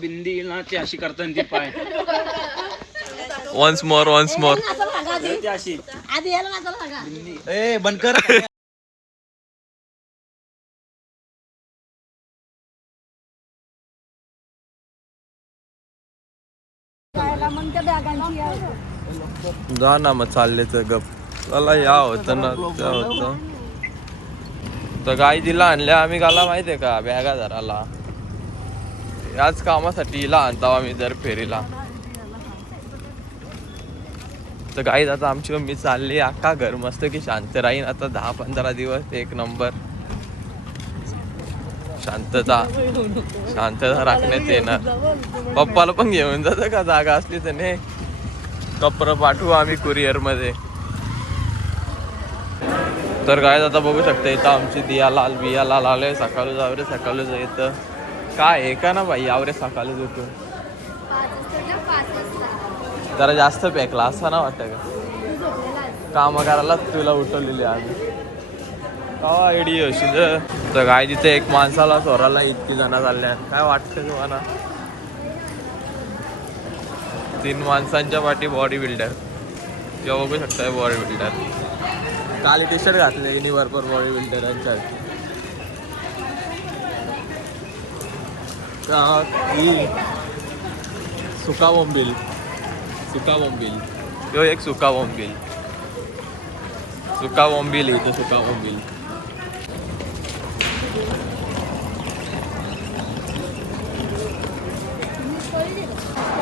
बिंदी ना ती अशी करतात ती पाय वन्स मोर ती अशी बिंदी ए बंद कर जा ना मग चाललेच गप चला या होतं ना त्या होतं तर गाई तिला आणल्या आम्ही गाला माहितीये का बॅगा धराला याच कामासाठी हिला आणतो आम्ही दर फेरीला. तर गाईज आता आमची मम्मी चालली अख्खा घर मस्त की शांत राहीन आता 10-15 दिवस एक नंबर शांतता राखण्यात येणार. पप्पाला पण घेऊन जातं का जागा असली तर नाही कपडं पाठवू आम्ही कुरिअर मध्ये. तर गाईज आता बघू शकता इथं आमची बिया लाल आले सकाळच येतं काय आहे का ना बाई यावरे सकाळी उठून जरा जास्त पेकला असं ना वाटतं का काम करायला तुला उठवलेली आम्ही का एडी अशी तर काय तिथे एक माणसाला सोराला इतकी जण चालल्या काय वाटतं तुम्हाला 3 माणसांच्या पाठी बॉडी बिल्डर किंवा बघू शकता बॉडी बिल्डर काली टी शर्ट घातले इनी भरपूर बॉडी बिल्डरांच्या सुका बोंबील तो एक सुका बोंबील इथं सुका बोंबील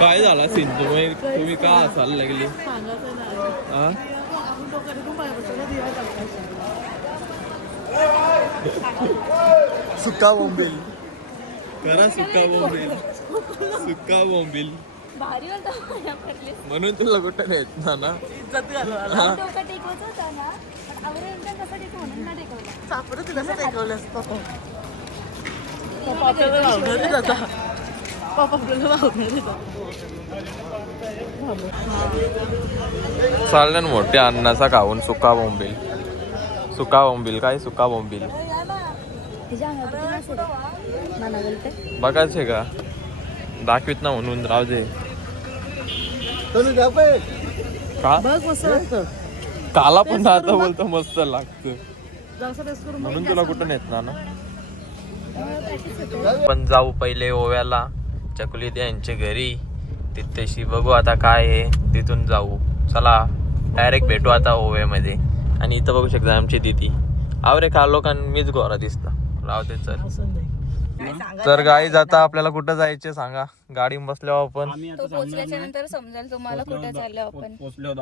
काय झाला सीन तुम्ही का असायला लागली सुका बोंबील करा सुका बोंबील म्हणून तुला कुठं नेत ना चालल्या मोठ्या अन्नाचा खाऊन सुका बोंबील काय सुका बोंबील बघायचे का दाखवित ना म्हणून राहू दे का काला पण आता बोलतो मस्त लागतं म्हणून तुला कुठं नेत ना पण जाऊ पहिले ओव्याला चकुली यांच्या घरी तिथेशी बघू आता काय आहे तिथून जाऊ चला डायरेक्ट भेटू आता ओव्यामध्ये. आणि इथं बघू शकता आमची दिदी आवरे खालो का मीच गोरा दिसता राहते चल. तर गाईज आता आपल्याला कुठं जायचे सांगा गाडी बसल्यावर आपण पोहोचल्याच्या नंतर समजेल तुम्हाला कुठे चाललो आपण पोचल्यावर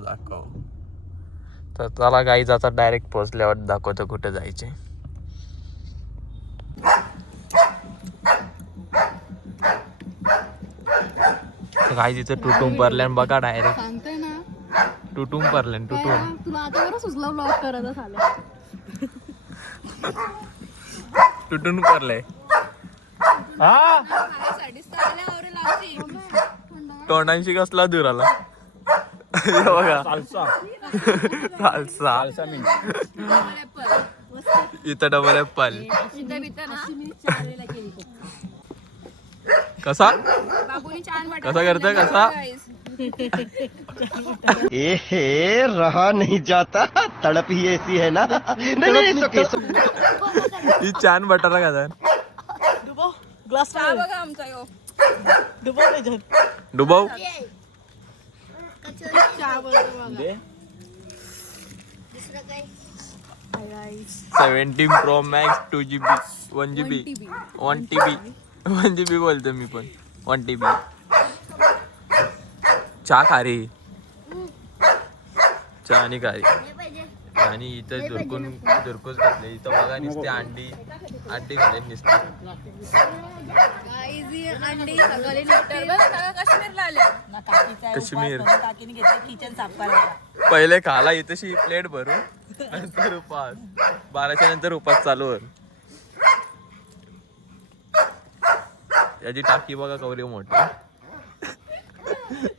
दाखव. तर चला गाईज आता डायरेक्ट पोचल्यावर दाखवतो कुठे जायचे. गाईज इथं तुटून पडल्यान बघा डायरेक्ट तुटून पडल्यान तुटून पडलंय तोंडांशी कसला दूर आला बघा इथं डबल ऍपल कसा करतोय कसा रहा नहीं जाता तड़प ही ऐसी है ना ही छान बटारा का ग्लास बघा आमचा यो डुबाव 17 Pro Max 2GB 1TB बोलतो मी पण 1TB चहा खारी चहा आणि खारी आणि इथं झुरकूस घातले इथं बघा नुसते अंडी घाले नुसते काश्मीर पहिले खाला इथशी प्लेट भरून नंतर उपास 12च्या नंतर उपास चालू होईल. याची टाकी बघा कवरी मोठी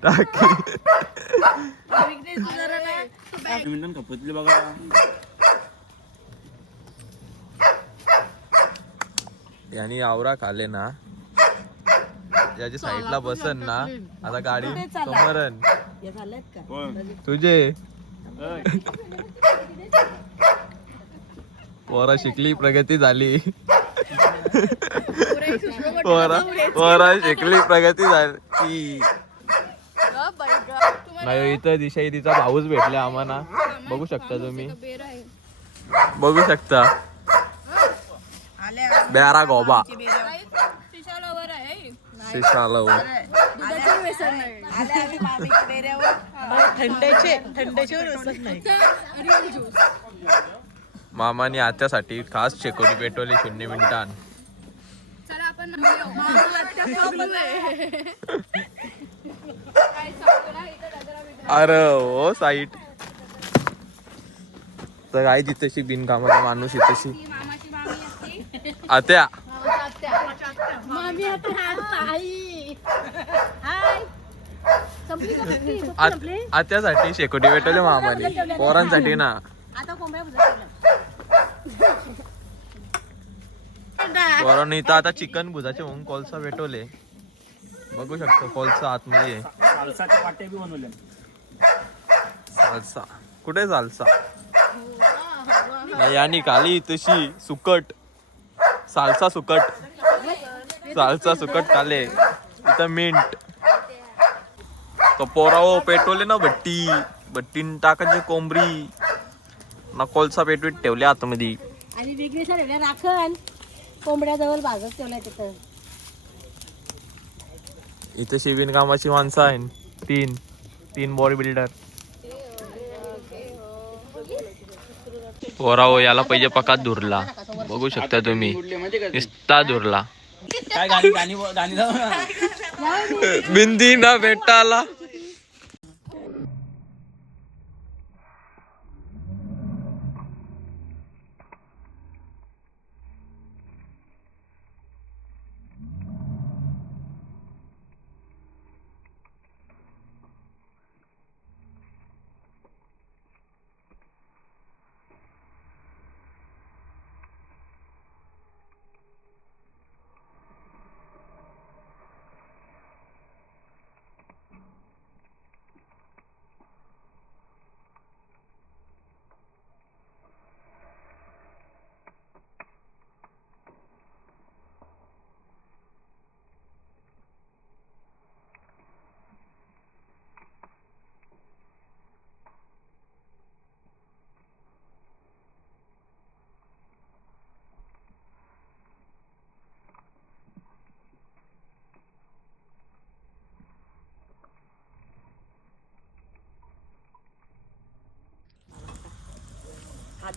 टाकी खपतली बघा यांनी आवरा खाले ना याच्या साईडला बसन ना आता गाडी समरण तुझे पोरा शिकली प्रगती झाली पोरा शिकली प्रगती झाली नाही इथं दिशाही तिचा भाऊच भेटला आम्हाला बघू शकता तुम्ही बघू शकता बेरा गोबा शिशाला मामाने आत्यासाठी खास शेकोटी पेटवली 0 मिनिटांत. अरे हो साईट तर काय तिथशी बिनकामाचा माणूस इथशी आत्या आत्यासाठी शेकोटी पेटवली मामाने पोरांसाठी ना पोरांनी इथं आता चिकन भुजाचे होऊन कोलसा पेटवले बघू शकतो कोलसा आतमध्ये सालसाचे वाटे बी बनवले सालसा कुठे सालसा यानी खाली तशी सुकट सालसा सुकट खाले इथं मिंट तो पोराव पेटवले ना भट्टीन टाकायची कोंबरी ना कोलसा पेटवीत ठेवले आतमध्ये आणि विघ्नेश्वर राखण कोंबड्याजवळ भागत ठेवलाय तिथं इथं शिबिन कामाची माणसं आहे तीन बॉडी बिल्डर पोराव याला पाहिजे पकात धुरला बघू शकता तुम्ही नुसता धुरला काय गाणी जाऊ ना बिंदी ना भेटाला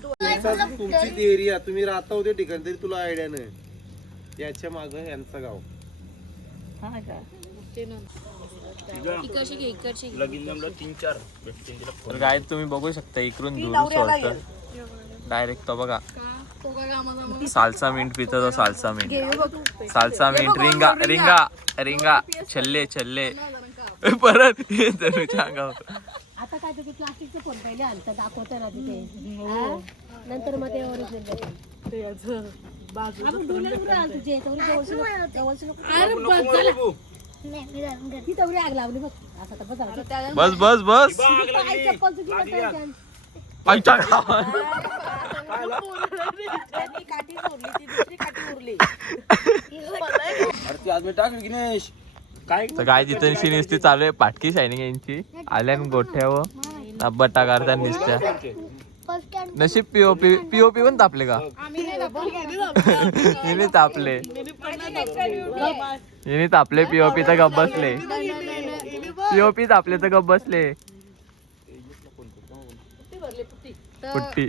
तुमची एरिया तुम्ही राहता होते ठिकाणी तरी तुला आयडिया नाही याच्या माग यांचं गाव लगीन जमलं 3-4 भेटतील तिला. तर काय तुम्ही बघू शकता इकडून दूर सोडतं डायरेक्ट तो बघा सालसा मिंट पितो तो सालसा मिंट रिंगा रिंगा रिंगा छल्ले परत गाव आता काय ते प्लास्टिकचे फोन पहिले आणतात दाखवतो ना तिथे नंतर मग ते ओरिजिनल ती तेवढी आग लावली बघ असं तर बस चप्पल तुझी आईच्या गावात. तर काय तिथं नुसती चालू आहे पाटकी शायनिंग यांची आल्यान गोठ्यावर बट्टा करता निसत्या नशीब पीओपी पण तापले का हिने तापले पीओपी तर गप बसले पीओपी तापले तर गप बसले पुट्टी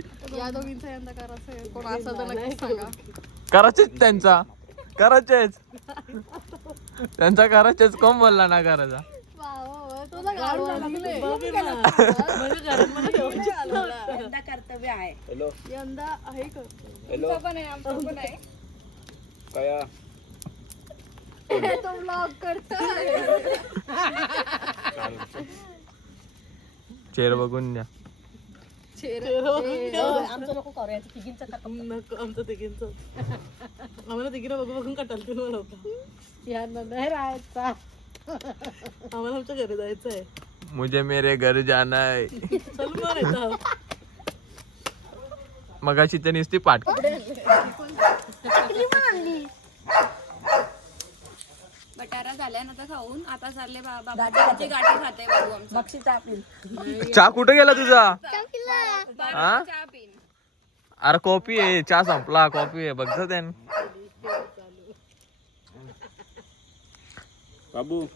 करायचेच त्यांचा करायचेच कोण बोलला ना करायचा कर्तव्य आहे यंदा आहे हॅलो पण आहे आमचं पण आहे काय तो ब्लॉग करतोय चेहरा बघून द्या आमचं नको करूया तिघींचं नको आमचं तिघींचं आम्हाला तिकडे बघू बघून कटाल तुला होता यांना नाही राहायचा. आम्हाला आमच्या घरी जायचं आहे. मुझे मेरे घर जाना है. चल मग येतो. मगाशी तर नुसती पाठ. बटारा झाल्यानंतर खाऊन आता चालले बाबाची गाठी खाते बाबू आमचा. बक्षीस आपली चहा कुठे गेला तुझा? बाबा चहा पिन. अरे कॉफी आहे, चहा संपला. कॉफी आहे बघ त्यान. बाबू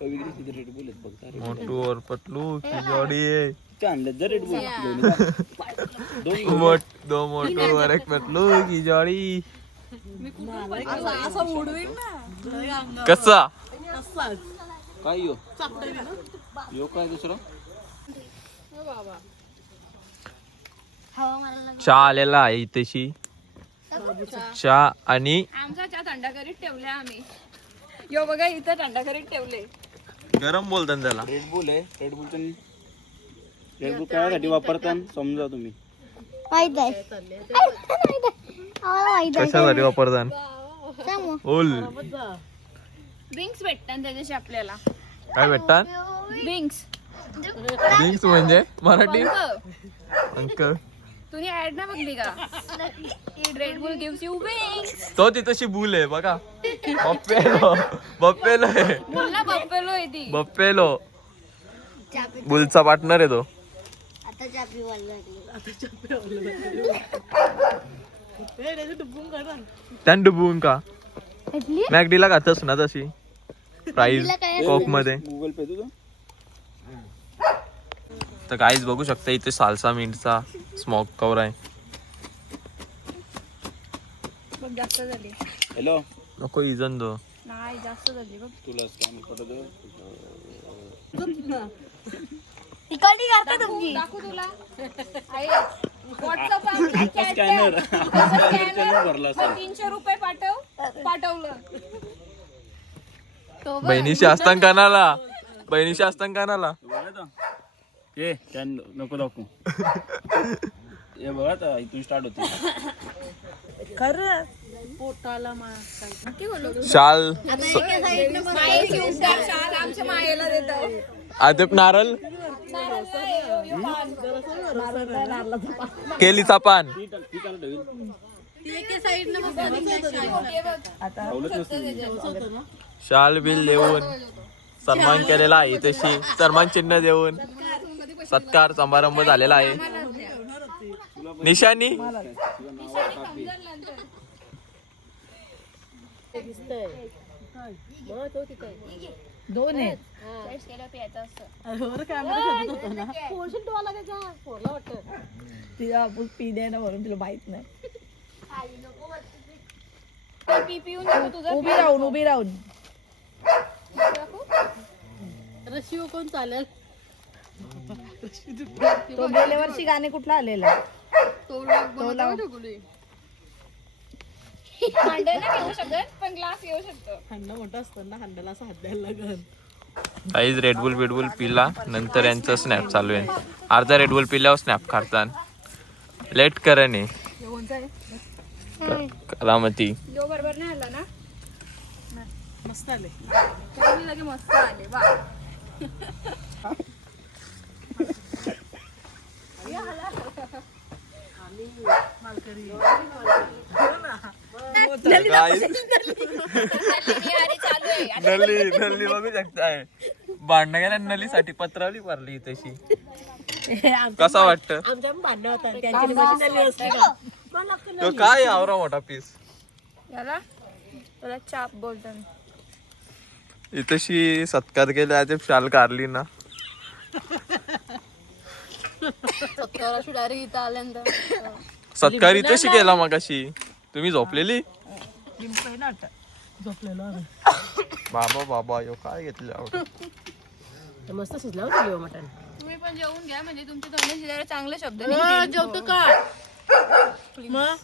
रेड बुल बघता मोटू और पतलू की जोड़ी है. रेड बुल दो मोटू और एक पतलू की जोड़ी. असं उडवीन ना. कसा काय यो यो काय दुसरं चहा आलेला आहे इथेशी. चहा आणि आमचा चहा थंडा करीत ठेवले आम्ही. यो बघा इथं थंडा करीत ठेवले. गरम बोलतात त्याला. रेड बुल आहे. रेड बुल कायसाठी वापरतात समजा तुम्ही. कशासाठी वापरतात? बोल. ड्रिंक्स भेटतात त्याच्याशी आपल्याला. काय भेटतात? ड्रिंक्स. ड्रिंक्स म्हणजे मराठी अंकल. तुम्ही ऍड ना बघली का? Red boule gives you drinks. तो तिथशी बुल आहे बघा. बप्पेलो बप्पेलो आहे. बोल ना बफेलो आहे ती. बप्पेलो बुलचा पार्टनर आहे तो. त्यान डुबवून का मॅगडीला खातस ना तशी प्राइस कोक मध्ये. गुगल पे तुझं तर काहीच बघू शकता इथे साल्सा मिंटचा स्मोक कवर आहे. बघ जास्त झाली. हॅलो नको इजन दो. नाही जास्त झाली बघ. तुला स्कॅन करतो. दाखवू तुला. व्हॉट्सअप स्कॅनर भरला असेल. 300 रुपये पाठवलं. बहिणीशी असताना कानाला. बहिणीशी असताना कानाला. ये स्कॅन नको दाखवू. हे बघा आता इथून स्टार्ट होते. खरं पोटाला शाल मायेची उपचार शाल आमच्या मायेला देतो. आदप नारळ केलीचा पान. शाल बिल देऊन सन्मान केलेला आहे. तशी सन्मान चिन्ह देऊन सत्कार समारंभ झालेला आहे. निशाणी दोन आहेत. तिला आपण पी द्याय ना म्हणून तिला माहित नाही. उभी राहून रशिओ कोण चालेल. तो गेल्या वर्षी गाणे कुठला आलेला. पण ग्लास येऊ शकतो. हंडा मोठा असताना हंड्याला असं हात द्यायला लागल. काहीच रेडबुल बिडबुल पिला नंतर यांचं स्नॅप चालू आहे. अर्धा रेडबुल पिल्यावर स्नॅप काढतात. लेट करणे करामती. जो बरोबर नाही आला ना. मस्त आले. लगे मस्त आले. वा नल्ली नल्ली बघू शकताय. भांडणं गेल्या नलीसाठी पत्रावली मारली तशी. कसा वाटत? आमच्या भांडण होतात त्यांची मशीन झाली असली का. तो काय आवरा मोठा पीस. याला त्याला चाप बोलतो. इथशी सत्कार केला ते शाल काढली ना. डायरेक्ट इथं आल्यानंतर सत्कार इथशी केला मगाशी. तुम्ही झोपलेली. झोपलेलो बाबा बाबा यो काय घेतलं. मस्त शिजला होता मटण. तुम्ही पण जेवून घ्या म्हणजे तुमच्या तोंडात जरा चांगले शब्द जेवतो का मग